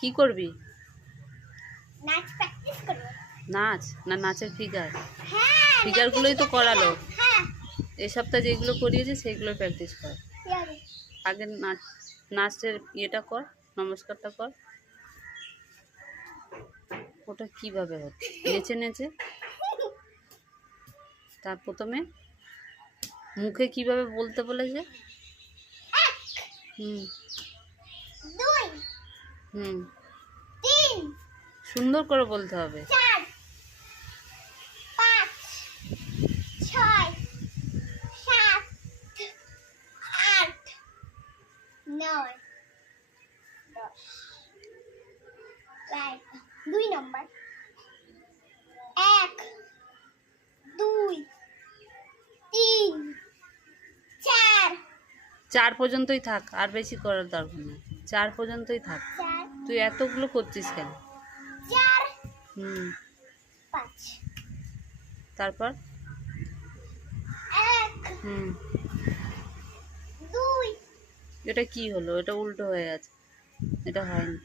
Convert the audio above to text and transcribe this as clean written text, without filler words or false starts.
কি করবি? নাচ প্র্যাকটিস করব। নাচ না নাচের ফিগার? হ্যাঁ, ফিগারগুলোই তো করালো। হ্যাঁ, এই সপ্তাহে যেগুলো করিয়েছে সেইগুলো প্র্যাকটিস কর। ঠিক আছে। আগে নাচের ইয়েটা কর, নমস্কারটা কর। ওটা কিভাবে হচ্ছে? নেচে নেচে। তার প্রথমে মুখে কিভাবে বলতে বলেছে? 1 হুম 2 হুম 3 সুন্দর করে বলতে হবে। 4 5 6 7 8 9 10 রাইট 2 নম্বর 1 2 3 4 4 পর্যন্তই থাক, আর বেশি করার দরকার নেই। 4 পর্যন্তই থাক। 4 তুই এতগুলো করছিস কেন? 4 হুম 5 তারপর 1 হুম 2 এটা কি হলো? এটা উল্টো হয়ে গেছে, এটা হয়নি।